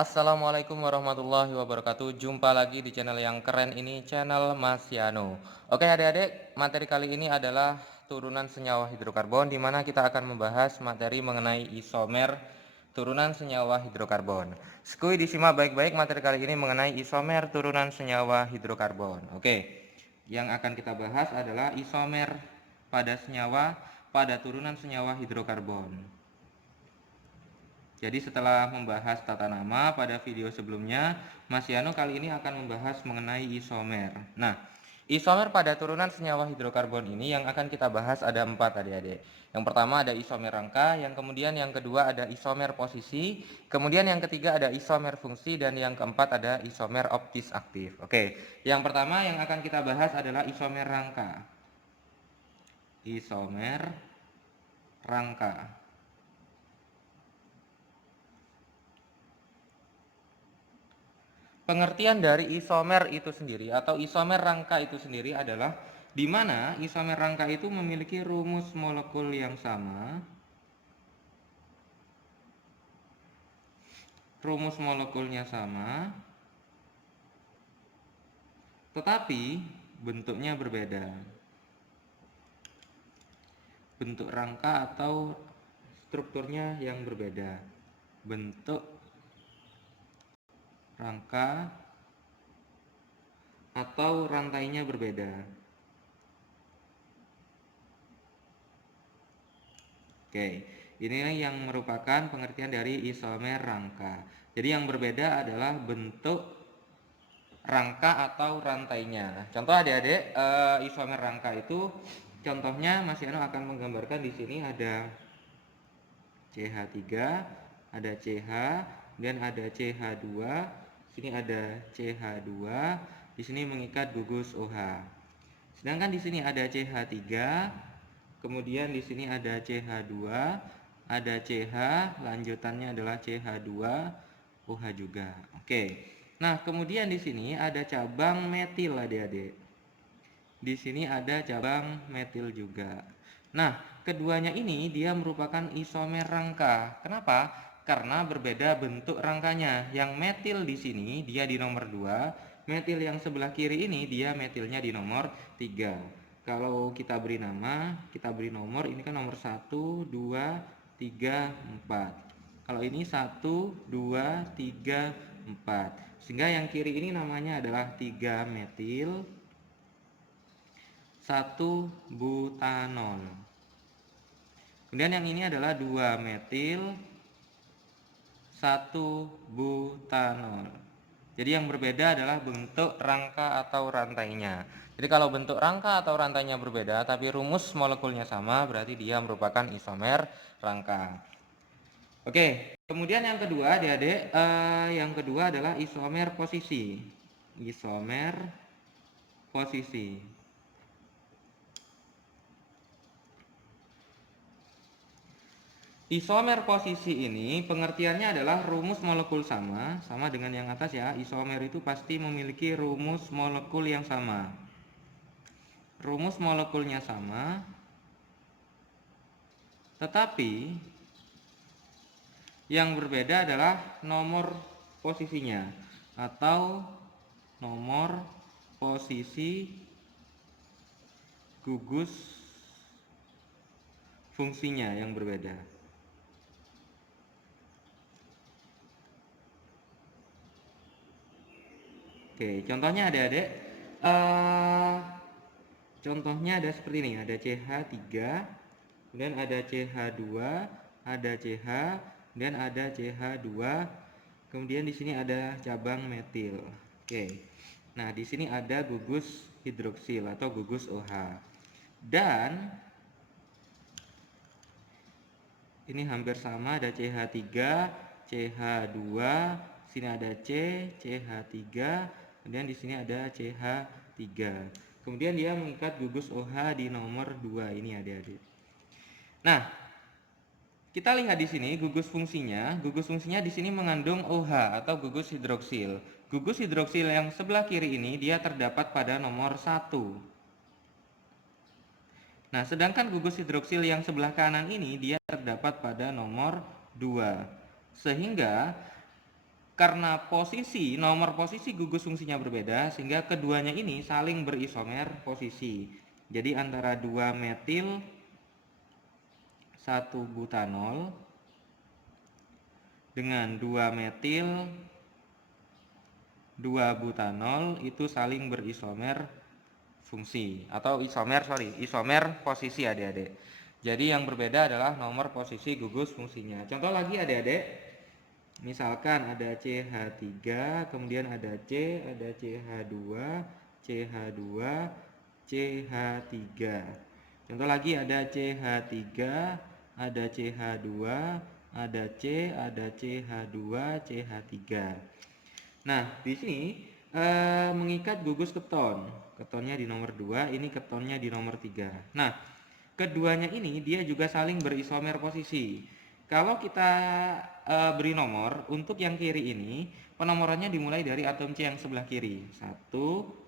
Assalamualaikum warahmatullahi wabarakatuh. Jumpa lagi di channel yang keren ini, channel Mas Yano. Oke adik-adik, materi kali ini adalah turunan senyawa hidrokarbon, di mana kita akan membahas materi mengenai isomer turunan senyawa hidrokarbon. Skui disimak baik-baik materi kali ini mengenai isomer turunan senyawa hidrokarbon. Oke, yang akan kita bahas adalah isomer pada senyawa pada turunan senyawa hidrokarbon. Jadi setelah membahas tata nama pada video sebelumnya, Mas Yano kali ini akan membahas mengenai isomer. Nah, isomer pada turunan senyawa hidrokarbon ini yang akan kita bahas ada 4 adik-adik. Yang pertama ada isomer rangka, yang kemudian yang kedua ada isomer posisi, kemudian yang ketiga ada isomer fungsi, dan yang keempat ada isomer optis aktif. Oke, yang pertama yang akan kita bahas adalah isomer rangka. Isomer rangka. Pengertian dari isomer itu sendiri atau isomer rangka itu sendiri adalah di mana isomer rangka itu memiliki rumus molekul yang sama. Rumus molekulnya sama, tetapi bentuknya berbeda. Bentuk rangka atau strukturnya yang berbeda. Bentuk rangka atau rantainya berbeda. Oke, inilah yang merupakan pengertian dari isomer rangka. Jadi yang berbeda adalah bentuk rangka atau rantainya. Contoh adik-adik, isomer rangka itu contohnya Mas Yano akan menggambarkan di sini ada CH3, ada CH, dan ada CH2. Sini ada CH2, di sini mengikat gugus OH. Sedangkan di sini ada CH3, kemudian di sini ada CH2, ada CH, lanjutannya adalah CH2, OH juga. Oke. Nah, kemudian di sini ada cabang metil adik-adik. Di sini ada cabang metil juga. Nah, keduanya ini dia merupakan isomer rangka. Kenapa? Karena berbeda bentuk rangkanya. Yang metil di sini dia di nomor 2, metil yang sebelah kiri ini dia metilnya di nomor 3. Kalau kita beri nama, kita beri nomor, ini kan nomor 1, 2, 3, 4. Kalau ini 1, 2, 3, 4. Sehingga yang kiri ini namanya adalah 3 metil 1 butanol. Kemudian yang ini adalah 2 metil 1 butanol. Jadi yang berbeda adalah bentuk rangka atau rantainya. Jadi kalau bentuk rangka atau rantainya berbeda tapi rumus molekulnya sama, berarti dia merupakan isomer rangka. Oke, kemudian yang kedua adik-adik, yang kedua adalah isomer posisi. Isomer posisi. Isomer posisi ini pengertiannya adalah rumus molekul sama dengan yang atas ya. Isomer itu pasti memiliki rumus molekul yang sama. Rumus molekulnya sama, tetapi yang berbeda adalah nomor posisinya atau nomor posisi gugus fungsinya yang berbeda. Oke, contohnya adik-adik, contohnya ada seperti ini, ada CH3, kemudian ada CH2, ada CH, dan ada CH2, kemudian di sini ada cabang metil. Oke, nah di sini ada gugus hidroksil atau gugus OH, dan ini hampir sama, ada CH3, CH2, sini ada C, CH3, kemudian di sini ada CH3. Kemudian dia mengikat gugus OH di nomor 2 ini adik-adik. Nah, kita lihat di sini gugus fungsinya. Gugus fungsinya di sini mengandung OH atau gugus hidroksil. Gugus hidroksil yang sebelah kiri ini dia terdapat pada nomor 1. Nah, sedangkan gugus hidroksil yang sebelah kanan ini dia terdapat pada nomor 2. Sehingga karena nomor posisi gugus fungsinya berbeda, sehingga keduanya ini saling berisomer posisi. Jadi antara 2 metil 1 butanol dengan 2 metil 2 butanol itu saling berisomer fungsi atau isomer posisi adik-adik. Jadi yang berbeda adalah nomor posisi gugus fungsinya. Contoh lagi adik-adik, misalkan ada CH3, kemudian ada C, ada CH2, CH2, CH3. Contoh lagi ada CH3, ada CH2, ada C, ada CH2, CH3. Nah, di sini mengikat gugus keton. Ketonnya di nomor 2, ini ketonnya di nomor 3. Nah, keduanya ini dia juga saling berisomer posisi. Kalau kita beri nomor, untuk yang kiri ini, penomorannya dimulai dari atom C yang sebelah kiri. 1,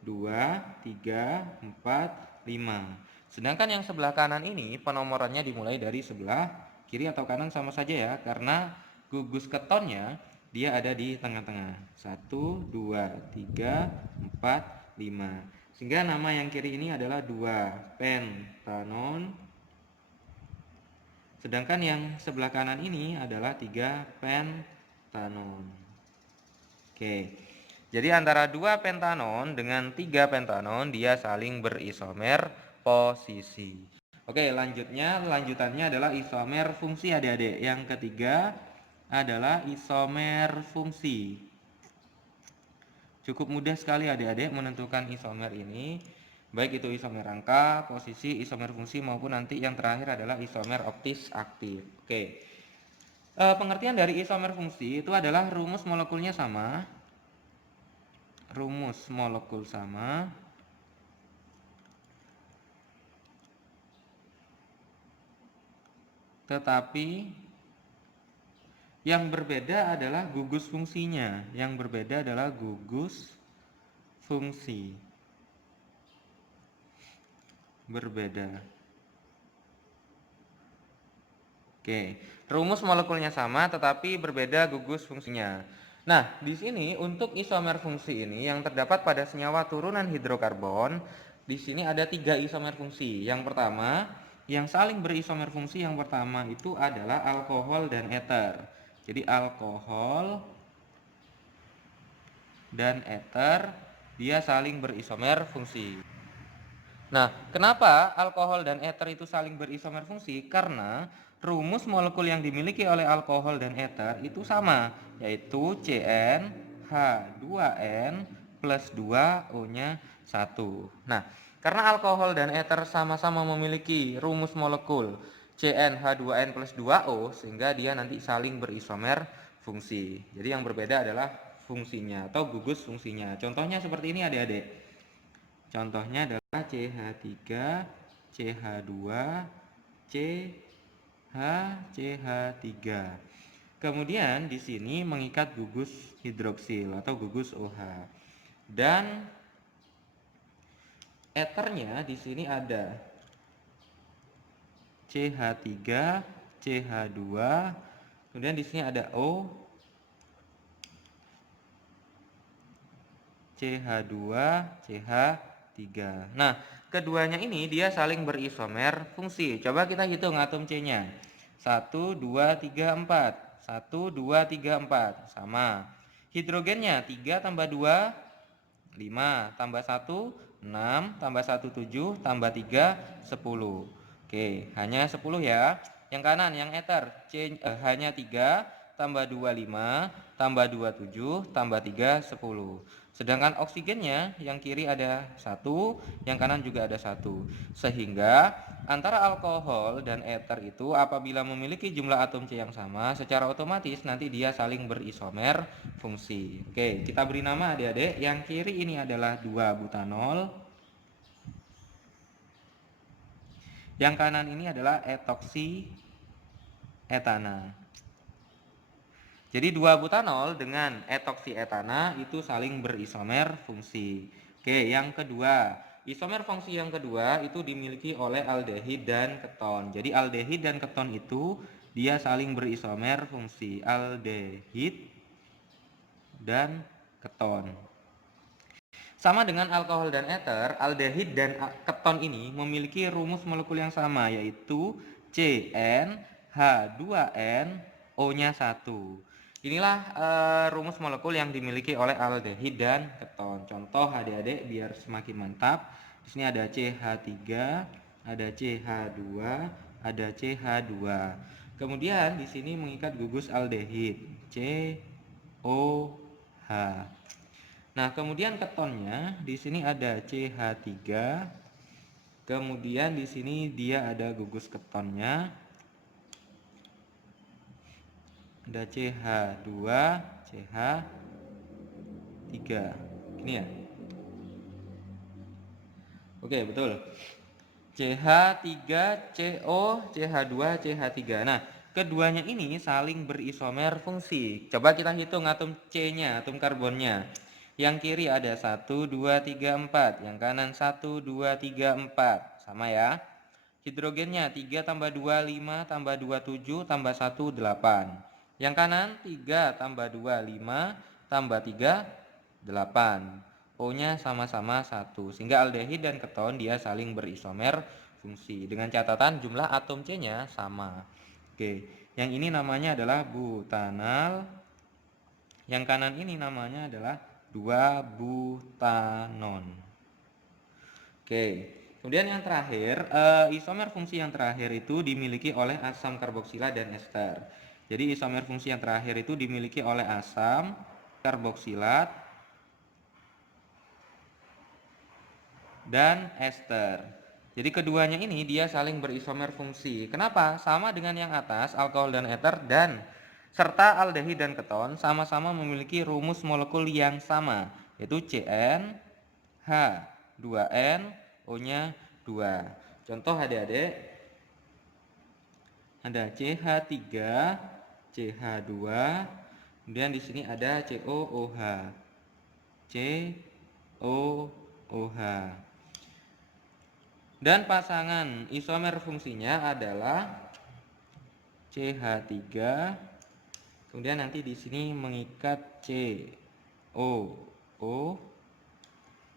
2, 3, 4, 5. Sedangkan yang sebelah kanan ini, penomorannya dimulai dari sebelah kiri atau kanan sama saja ya, karena gugus ketonnya dia ada di tengah-tengah. 1, 2, 3, 4, 5. Sehingga nama yang kiri ini adalah 2 pentanon. Sedangkan yang sebelah kanan ini adalah 3 pentanon. Oke. Jadi antara 2 pentanon dengan 3 pentanon dia saling berisomer posisi. Oke, lanjutannya adalah isomer fungsi adik-adik. Yang ketiga adalah isomer fungsi. Cukup mudah sekali adik-adik menentukan isomer ini, baik itu isomer angka, posisi, isomer fungsi maupun nanti yang terakhir adalah isomer optis aktif. Oke. Pengertian dari isomer fungsi itu adalah rumus molekulnya sama. Rumus molekul sama. Tetapi yang berbeda adalah gugus fungsinya. Yang berbeda adalah gugus fungsi. Berbeda. Oke, rumus molekulnya sama tetapi berbeda gugus fungsinya. Nah, di sini untuk isomer fungsi ini yang terdapat pada senyawa turunan hidrokarbon, di sini ada 3 isomer fungsi. Yang pertama, yang saling berisomer fungsi yang pertama itu adalah alkohol dan eter. Jadi alkohol dan eter dia saling berisomer fungsi. Nah, kenapa alkohol dan eter itu saling berisomer fungsi? Karena rumus molekul yang dimiliki oleh alkohol dan eter itu sama, yaitu CnH2n plus 2O-nya 1. Nah, karena alkohol dan eter sama-sama memiliki rumus molekul CnH2n plus 2O, sehingga dia nanti saling berisomer fungsi. Jadi yang berbeda adalah fungsinya atau gugus fungsinya. Contohnya seperti ini adik-adik. Contohnya adalah CH3, CH2, CH, CH3. Kemudian di sini mengikat gugus hidroksil atau gugus OH. Dan eternya di sini ada CH3, CH2, kemudian di sini ada O, CH2, CH3. Nah, keduanya ini dia saling berisomer fungsi. Coba kita hitung atom C-nya. 1, 2, 3, 4. 1, 2, 3, 4. Sama. Hidrogennya 3 tambah 2, 5. Tambah 1, 6. Tambah 1, 7. Tambah 3, 10. Oke, hanya 10 ya. Yang kanan, yang eter, hanya 3, tambah 2, 5, tambah 2, 7, tambah 3, 10. Sedangkan oksigennya, yang kiri ada 1, yang kanan juga ada 1. Sehingga antara alkohol dan eter itu apabila memiliki jumlah atom C yang sama, secara otomatis nanti dia saling berisomer fungsi. Oke, kita beri nama adik-adik. Yang kiri ini adalah 2 butanol. Yang kanan ini adalah etoksi etana. Jadi 2 butanol dengan etoksi etana itu saling berisomer fungsi. Oke, yang kedua, isomer fungsi yang kedua itu dimiliki oleh aldehid dan keton. Jadi aldehid dan keton itu dia saling berisomer fungsi. Aldehid dan keton. Sama dengan alkohol dan eter, aldehid dan keton ini memiliki rumus molekul yang sama, yaitu CnH2n O-nya 1. Inilah rumus molekul yang dimiliki oleh aldehid dan keton. Contoh adik-adik biar semakin mantap. Di sini ada CH3, ada CH2, ada CH2. Kemudian di sini mengikat gugus aldehid COH. Nah, kemudian ketonnya di sini ada CH3. Kemudian di sini dia ada gugus ketonnya. Ada CH2, CH3. Ini ya. Oke, betul. CH3CO, CH2, CH3. Nah, keduanya ini saling berisomer fungsi. Coba kita hitung atom C-nya, atom karbonnya. Yang kiri ada 1, 2, 3, 4. Yang kanan 1, 2, 3, 4. Sama ya. Hidrogennya 3 tambah 2, 5 tambah 2, 7 tambah 1, 8. Yang kanan 3 tambah 2, 5 tambah 3, 8. O-nya sama-sama 1. Sehingga aldehid dan keton dia saling berisomer fungsi. Dengan catatan jumlah atom C-nya sama. Oke, yang ini namanya adalah butanal. Yang kanan ini namanya adalah 2-butanon. Oke, kemudian yang terakhir, isomer fungsi yang terakhir itu dimiliki oleh asam karboksila dan ester. Jadi isomer fungsi yang terakhir itu dimiliki oleh asam karboksilat dan ester. Jadi keduanya ini dia saling berisomer fungsi. Kenapa? Sama dengan yang atas, alkohol dan eter, dan serta aldehid dan keton sama-sama memiliki rumus molekul yang sama, yaitu CN H2N O-nya 2. Contoh adik-adik, ada CH3, CH2, kemudian di sini ada COOH, COOH. Dan pasangan isomer fungsinya adalah CH3. Kemudian nanti di sini mengikat COO.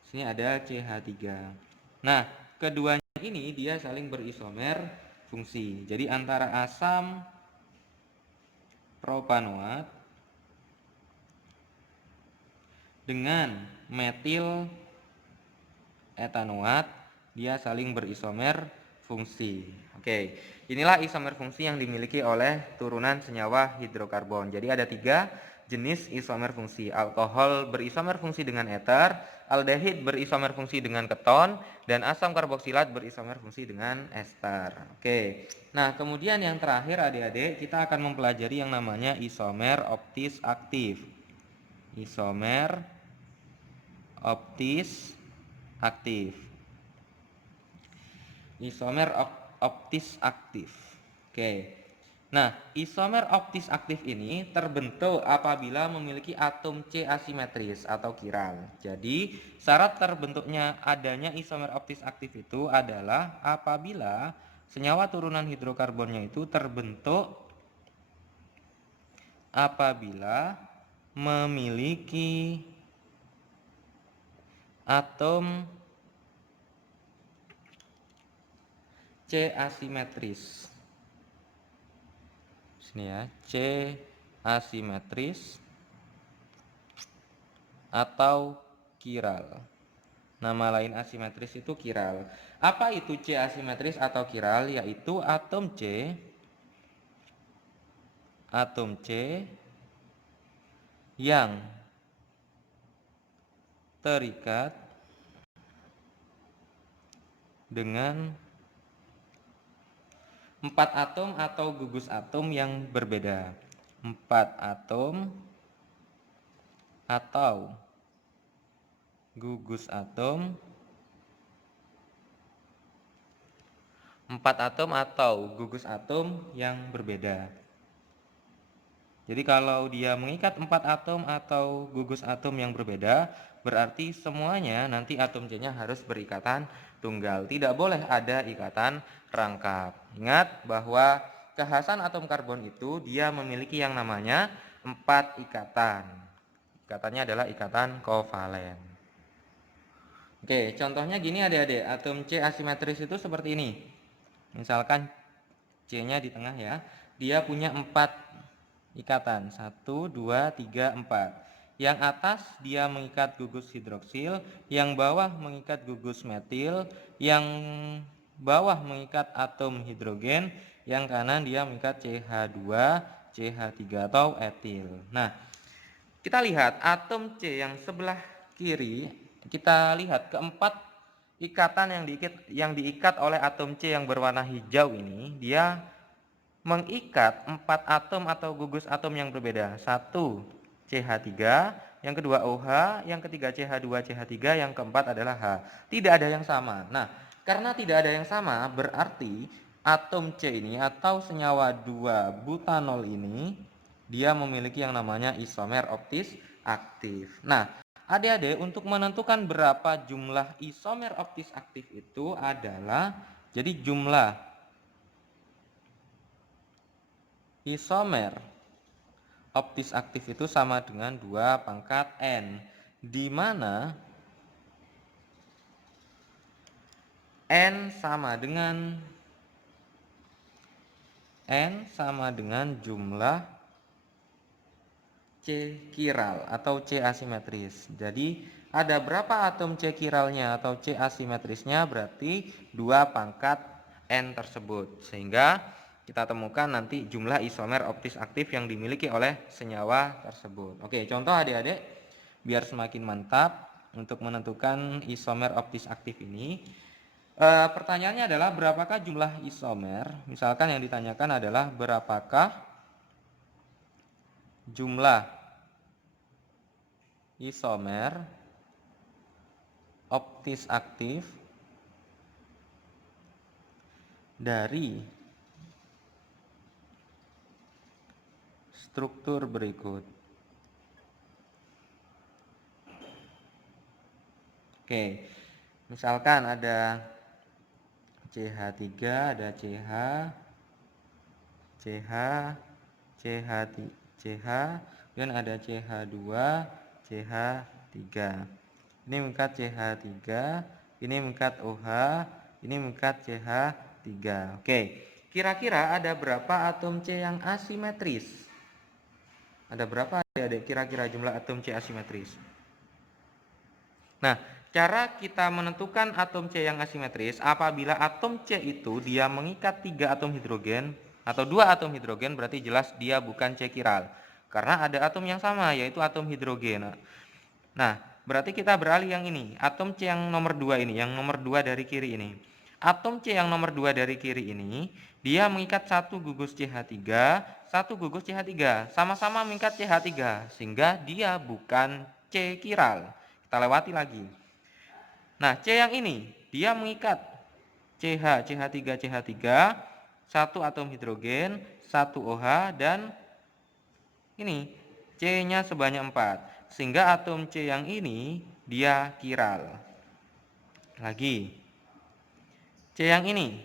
Sini ada CH3. Nah, keduanya ini dia saling berisomer fungsi. Jadi antara asam propanoat dengan metil etanoat dia saling berisomer fungsi. Oke, inilah isomer fungsi yang dimiliki oleh turunan senyawa hidrokarbon. Jadi ada 3 jenis isomer fungsi. Alkohol berisomer fungsi dengan eter, aldehid berisomer fungsi dengan keton, dan asam karboksilat berisomer fungsi dengan ester. Oke, nah kemudian yang terakhir adik-adik kita akan mempelajari yang namanya isomer optis aktif. Isomer optis aktif. Isomer optis aktif. Oke. Nah, isomer optis aktif ini terbentuk apabila memiliki atom C asimetris atau kiral. Jadi, syarat terbentuknya adanya isomer optis aktif itu adalah apabila senyawa turunan hidrokarbonnya itu terbentuk apabila memiliki atom C asimetris. Sini ya, C asimetris atau kiral. Nama lain asimetris itu kiral. Apa itu C asimetris atau kiral? Yaitu atom C yang terikat dengan 4 atom atau gugus atom yang berbeda. 4 atom atau gugus atom 4 atom atau gugus atom yang berbeda. Jadi kalau dia mengikat 4 atom atau gugus atom yang berbeda, berarti semuanya nanti atom C-nya harus berikatan tunggal. Tidak boleh ada ikatan rangkap. Ingat bahwa kekhasan atom karbon itu dia memiliki yang namanya 4 ikatan. Ikatannya adalah ikatan kovalen. Oke, contohnya gini adik-adik, atom C asimetris itu seperti ini. Misalkan C-nya di tengah ya, dia punya 4 ikatan, 1, 2, 3, 4. Yang atas dia mengikat gugus hidroksil, yang bawah mengikat gugus metil, yang bawah mengikat atom hidrogen, yang kanan dia mengikat CH2, CH3 atau etil. Nah, kita lihat atom C yang sebelah kiri, kita lihat keempat ikatan yang diikat oleh atom C yang berwarna hijau ini, dia mengikat 4 atom atau gugus atom yang berbeda. 1 CH3, yang kedua OH, yang ketiga CH2, CH3, yang keempat adalah H. Tidak ada yang sama. Nah, karena tidak ada yang sama, berarti atom C ini atau senyawa 2 butanol ini, dia memiliki yang namanya isomer optis aktif. Nah, adik-adik, untuk menentukan berapa jumlah isomer optis aktif itu adalah, jadi jumlah isomer optis aktif itu sama dengan 2 pangkat N, di mana N sama dengan jumlah C kiral atau C asimetris. Jadi ada berapa atom C kiralnya atau C asimetrisnya, berarti 2 pangkat N tersebut. Sehingga kita temukan nanti jumlah isomer optis aktif yang dimiliki oleh senyawa tersebut. Oke, contoh adik-adik, biar semakin mantap untuk menentukan isomer optis aktif ini. Pertanyaannya adalah berapakah jumlah isomer? Misalkan yang ditanyakan adalah berapakah jumlah isomer optis aktif dari struktur berikut. Oke, misalkan ada CH3, ada CH, dan ada CH2, CH3. Ini mengikat CH3, ini mengikat OH, ini mengikat CH3. Oke, kira-kira ada berapa atom C yang asimetris? Ada berapa adik-adik kira-kira jumlah atom C asimetris? Nah, cara kita menentukan atom C yang asimetris, apabila atom C itu dia mengikat 3 atom hidrogen atau 2 atom hidrogen, berarti jelas dia bukan C kiral. Karena ada atom yang sama, yaitu atom hidrogen. Nah, berarti kita beralih yang ini, atom C yang nomor 2 ini, yang nomor 2 dari kiri ini. Atom C yang nomor 2 dari kiri ini, dia mengikat 1 gugus CH3, 1 gugus CH3, sama-sama mengikat CH3, sehingga dia bukan C kiral. Kita lewati lagi. Nah, C yang ini, dia mengikat CH3, CH3, 1 atom hidrogen, 1 OH, dan ini C-nya sebanyak 4. Sehingga atom C yang ini dia kiral. Lagi. C yang ini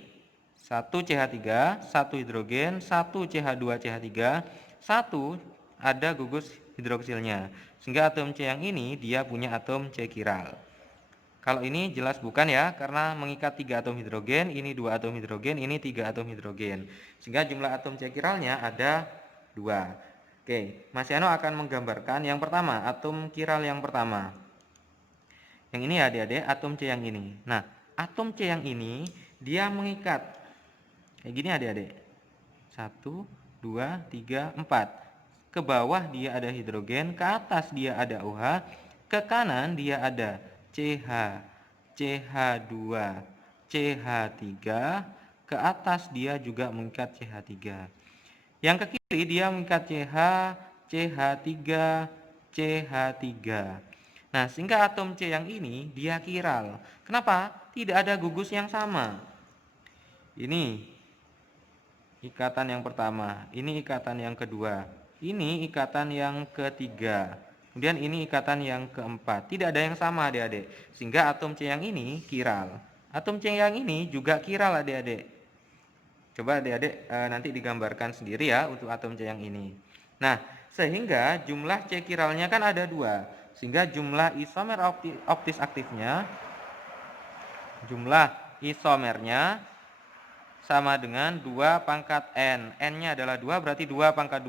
1 CH3, 1 hidrogen, 1 CH2, CH3, 1 ada gugus hidroksilnya. Sehingga atom C yang ini dia punya atom C kiral. Kalau ini jelas bukan ya, karena mengikat 3 atom hidrogen, ini 2 atom hidrogen, ini 3 atom hidrogen. Sehingga jumlah atom C kiralnya ada 2. Oke, Mas Yano akan menggambarkan yang pertama, atom kiral yang pertama. Yang ini adik-adik, atom C yang ini. Nah, atom C yang ini, dia mengikat. Kayak gini adik-adik. 1, 2, 3, 4. Ke bawah dia ada hidrogen, ke atas dia ada OH, ke kanan dia ada CH, CH2, CH3, ke atas dia juga mengikat CH3. Yang ke kiri dia mengikat CH, CH3, CH3. Nah, sehingga atom C yang ini dia kiral. Kenapa? Tidak ada gugus yang sama. Ini ikatan yang pertama, ini ikatan yang kedua, ini ikatan yang ketiga, kemudian ini ikatan yang keempat. Tidak ada yang sama adik-adik. Sehingga atom C yang ini kiral. Atom C yang ini juga kiral adik-adik. Coba adik-adik nanti digambarkan sendiri ya untuk atom C yang ini. Nah, Sehingga jumlah C kiralnya kan ada 2. Sehingga jumlah isomer optis aktifnya, jumlah isomernya sama dengan 2 pangkat N. N-nya adalah 2, berarti 2 pangkat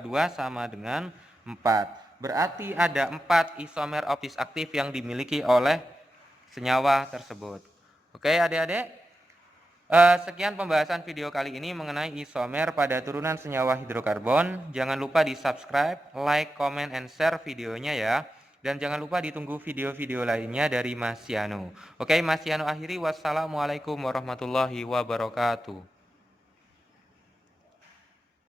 2 sama dengan 4. Berarti ada 4 isomer optis aktif yang dimiliki oleh senyawa tersebut. Oke adik-adik, sekian pembahasan video kali ini mengenai isomer pada turunan senyawa hidrokarbon. Jangan lupa di subscribe, like, comment, and share videonya ya. Dan jangan lupa ditunggu video-video lainnya dari Mas Yano. Oke, Mas Yano akhiri. Wassalamualaikum warahmatullahi wabarakatuh.